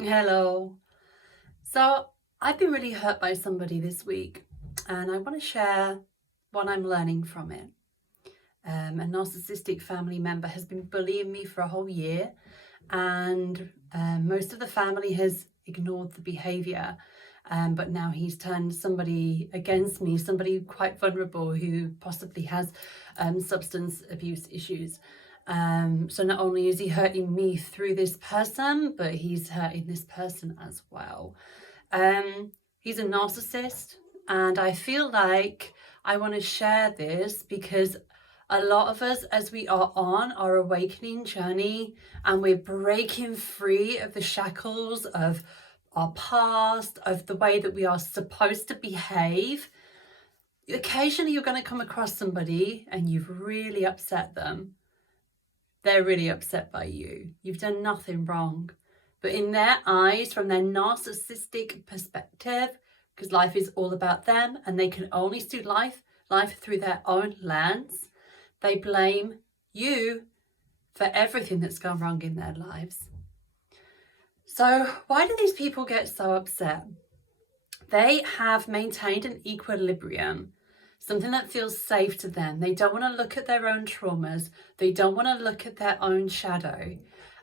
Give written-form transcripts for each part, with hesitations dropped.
Hello. So I've been really hurt by somebody this week, and I want to share what I'm learning from it. A narcissistic family member has been bullying me for a whole year, and most of the family has ignored the behavior. But now he's turned somebody against me, somebody quite vulnerable who possibly has substance abuse issues. So not only is he hurting me through this person, but he's hurting this person as well. He's a narcissist, and I feel like I want to share this because a lot of us, as we are on our awakening journey and we're breaking free of the shackles of our past, of the way that we are supposed to behave, occasionally you're going to come across somebody and you've really upset them. They're really upset by you. You've done nothing wrong. But in their eyes, from their narcissistic perspective, because life is all about them and they can only see life through their own lens, they blame you for everything that's gone wrong in their lives. So why do these people get so upset? They have maintained an equilibrium, something that feels safe to them. They don't want to look at their own traumas. They don't want to look at their own shadow.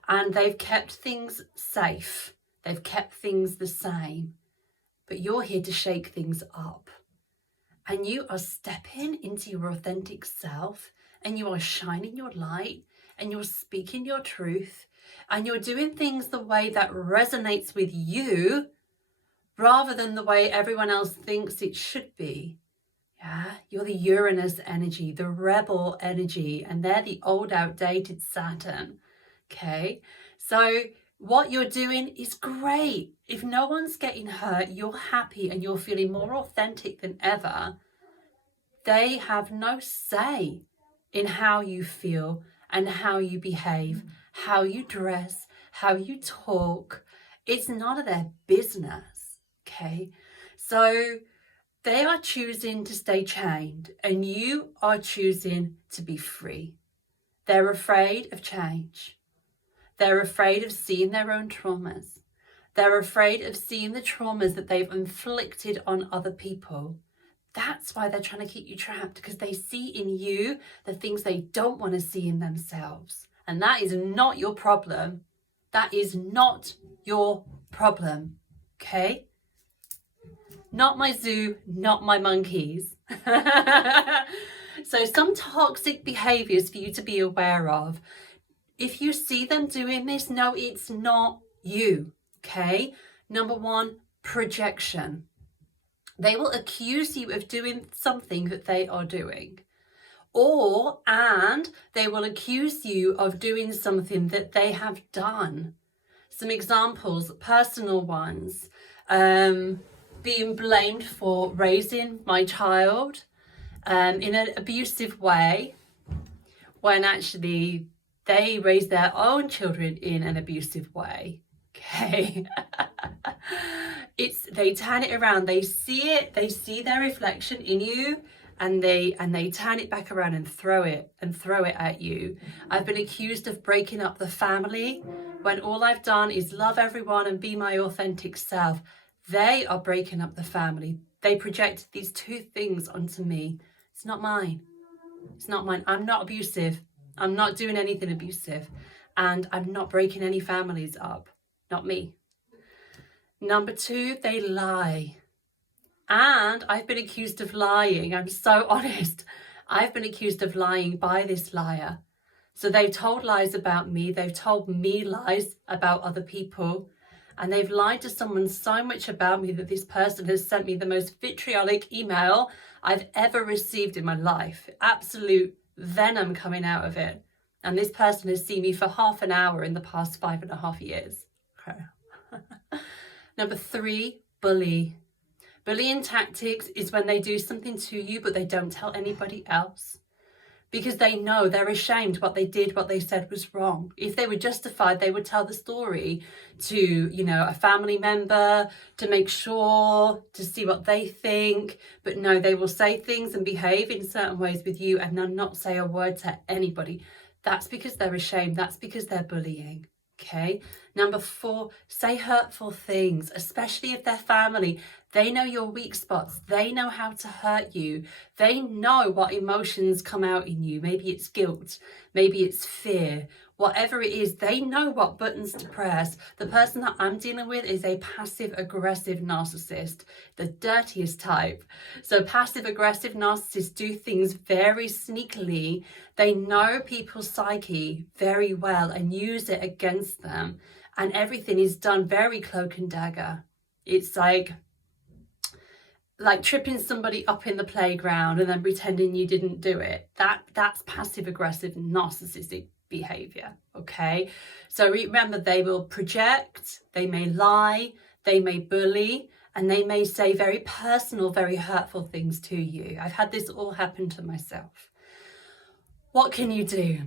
And they've kept things safe. They've kept things the same. But you're here to shake things up. And you are stepping into your authentic self, and you are shining your light, and you're speaking your truth, and you're doing things the way that resonates with you rather than the way everyone else thinks it should be. Yeah, you're the Uranus energy, the rebel energy, and they're the old, outdated Saturn. Okay, so what you're doing is great. If no one's getting hurt, you're happy and you're feeling more authentic than ever. They have no say in how you feel and how you behave, how you dress, how you talk. It's none of their business. Okay, so they are choosing to stay chained and you are choosing to be free. They're afraid of change. They're afraid of seeing their own traumas. They're afraid of seeing the traumas that they've inflicted on other people. That's why they're trying to keep you trapped, because they see in you the things they don't want to see in themselves. And that is not your problem. That is not your problem. Okay? Not my zoo, not my monkeys. So some toxic behaviors for you to be aware of. If you see them doing this, no, it's not you, okay? Number one, projection. They will accuse you of doing something that they are doing. And they will accuse you of doing something that they have done. Some examples, personal ones. Being blamed for raising my child in an abusive way, when actually they raise their own children in an abusive way. Okay. They turn it around. They see it, they see their reflection in you, and they turn it back around and throw it at you. I've been accused of breaking up the family when all I've done is love everyone and be my authentic self. They are breaking up the family. They project these two things onto me. It's not mine. It's not mine. I'm not abusive. I'm not doing anything abusive, and I'm not breaking any families up. Not me. Number two, they lie. And I've been accused of lying. I'm so honest. I've been accused of lying by this liar. So they've told lies about me. They've told me lies about other people. And they've lied to someone so much about me that this person has sent me the most vitriolic email I've ever received in my life. Absolute venom coming out of it. And this person has seen me for half an hour in the past 5.5 years. Okay. Number three, bully. Bullying tactics is when they do something to you, but they don't tell anybody else. Because they know, they're ashamed what they did, what they said was wrong. If they were justified, they would tell the story to, a family member, to make sure, to see what they think. But no, they will say things and behave in certain ways with you and then not say a word to anybody. That's because they're ashamed. That's because they're bullying. Okay. Number 4, say hurtful things, especially if they're family. They know your weak spots. They know how to hurt you. They know what emotions come out in you. Maybe it's guilt. Maybe it's fear. Whatever it is, they know what buttons to press. The person that I'm dealing with is a passive-aggressive narcissist, the dirtiest type. So passive-aggressive narcissists do things very sneakily. They know people's psyche very well and use it against them. And everything is done very cloak and dagger. It's like tripping somebody up in the playground and then pretending you didn't do it. That's passive-aggressive narcissistic behavior. Okay, so remember, they will project, they may lie, they may bully, and they may say very personal, very hurtful things to you. I've had this all happen to myself. What can you do?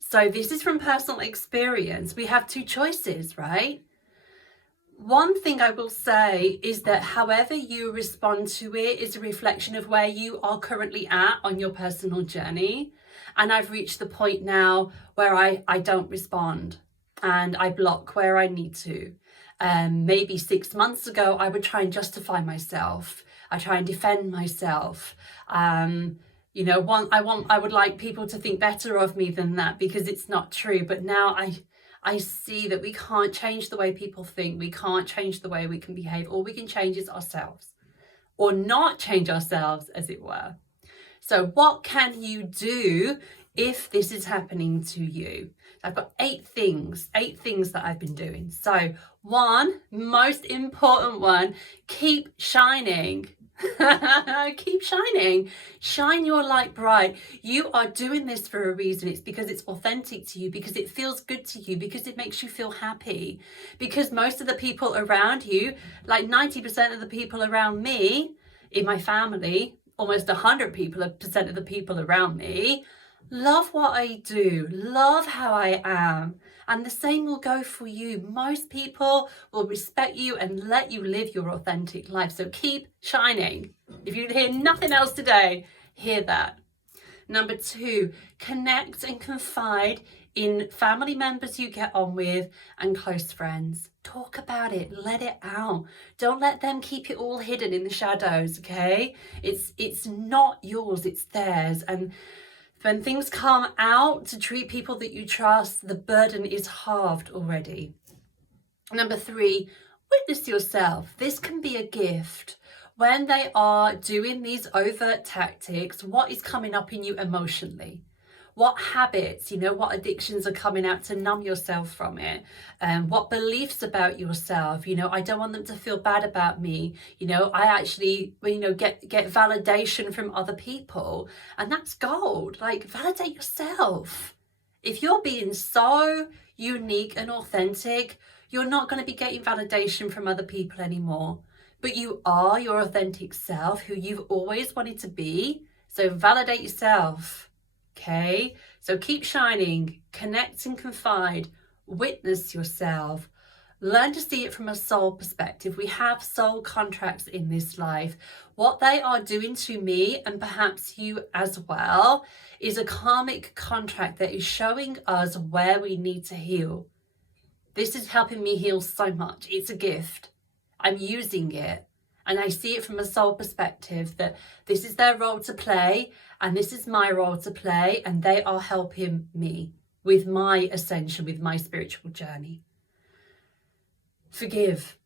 So this is from personal experience. We have 2 choices, right? One thing I will say is that however you respond to it is a reflection of where you are currently at on your personal journey. And I've reached the point now where I don't respond and I block where I need to. Maybe 6 months ago, I would try and justify myself. I try and defend myself. You know, I would like people to think better of me than that, because it's not true. But now I see that we can't change the way people think. We can't change the way we can behave. All we can change is ourselves, or not change ourselves, as it were. So what can you do if this is happening to you? I've got 8 things that I've been doing. So 1, most important one, keep shining. Keep shining. Shine your light bright. You are doing this for a reason. It's because it's authentic to you, because it feels good to you, because it makes you feel happy. Because most of the people around you, like 90% of the people around me, in my family, almost 100% of the people around me, love what I do, love how I am. And the same will go for you. Most people will respect you and let you live your authentic life. So keep shining. If you hear nothing else today, hear that. Number 2, connect and confide in family members you get on with and close friends. Talk about it, let it out. Don't let them keep it all hidden in the shadows, okay? It's not yours, it's theirs. And when things come out to treat people that you trust, the burden is halved already. Number 3, witness yourself. This can be a gift. When they are doing these overt tactics, what is coming up in you emotionally? What habits, what addictions are coming out to numb yourself from it? What beliefs about yourself? I don't want them to feel bad about me. I actually, get validation from other people. And that's gold. Like, validate yourself. If you're being so unique and authentic, you're not going to be getting validation from other people anymore. But you are your authentic self, who you've always wanted to be. So validate yourself. Okay, so keep shining, connect and confide, witness yourself, learn to see it from a soul perspective. We have soul contracts in this life. What they are doing to me, and perhaps you as well, is a karmic contract that is showing us where we need to heal. This is helping me heal so much. It's a gift. I'm using it. And I see it from a soul perspective, that this is their role to play and this is my role to play, and they are helping me with my ascension, with my spiritual journey. Forgive.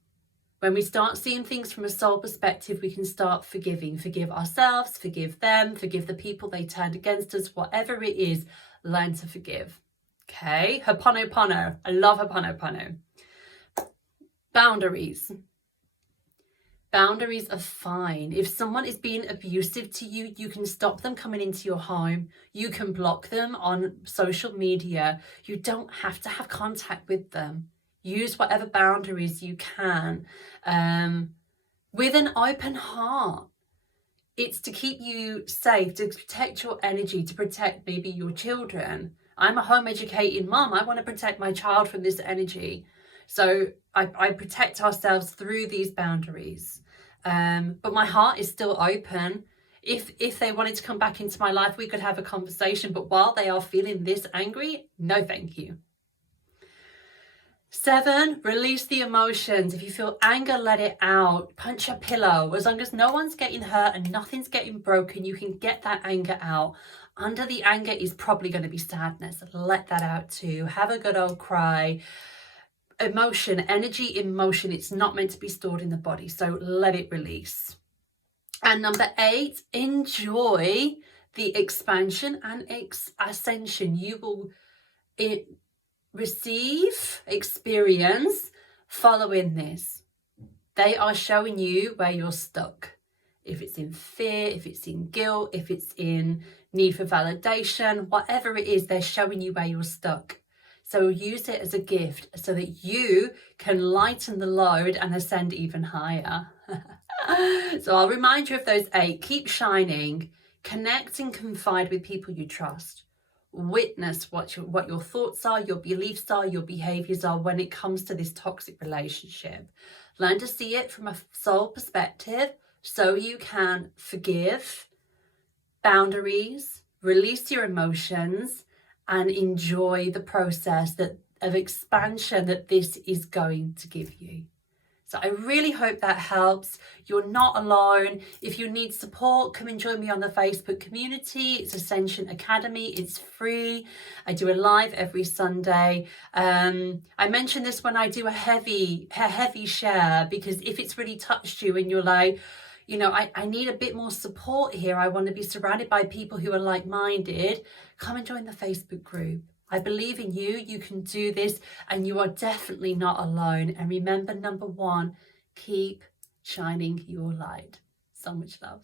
When we start seeing things from a soul perspective, we can start forgiving. Forgive ourselves, forgive them, forgive the people they turned against us, whatever it is, learn to forgive. Okay, Ho'oponopono. I love Ho'oponopono. Boundaries. Boundaries are fine. If someone is being abusive to you, you can stop them coming into your home. You can block them on social media. You don't have to have contact with them. Use whatever boundaries you can with an open heart. It's to keep you safe, to protect your energy, to protect maybe your children. I'm a home educating mum. I want to protect my child from this energy. So I protect ourselves through these boundaries. But my heart is still open. If they wanted to come back into my life, we could have a conversation. But while they are feeling this angry, no thank you. 7, release the emotions. If you feel anger, let it out. Punch a pillow. As long as no one's getting hurt and nothing's getting broken, you can get that anger out. Under the anger is probably going to be sadness. Let that out too. Have a good old cry. Emotion, energy in motion, it's not meant to be stored in the body, so let it release. And number 8, enjoy the expansion and ascension. You will receive experience following this. They are showing you where you're stuck. If it's in fear, if it's in guilt, if it's in need for validation, whatever it is, they're showing you where you're stuck. So use it as a gift so that you can lighten the load and ascend even higher. So I'll remind you of those 8. Keep shining. Connect and confide with people you trust. Witness what your thoughts are, your beliefs are, your behaviors are when it comes to this toxic relationship. Learn to see it from a soul perspective so you can forgive, boundaries, release your emotions, and enjoy the process of expansion that this is going to give you. So I really hope that helps. You're not alone. If you need support, come and join me on the Facebook community. It's Ascension Academy. It's free. I do a live every Sunday. I mention this when I do a heavy share, because if it's really touched you and you're like, you know, I need a bit more support here. I want to be surrounded by people who are like-minded. Come and join the Facebook group. I believe in you. You can do this, and you are definitely not alone. And remember, number 1, keep shining your light. So much love.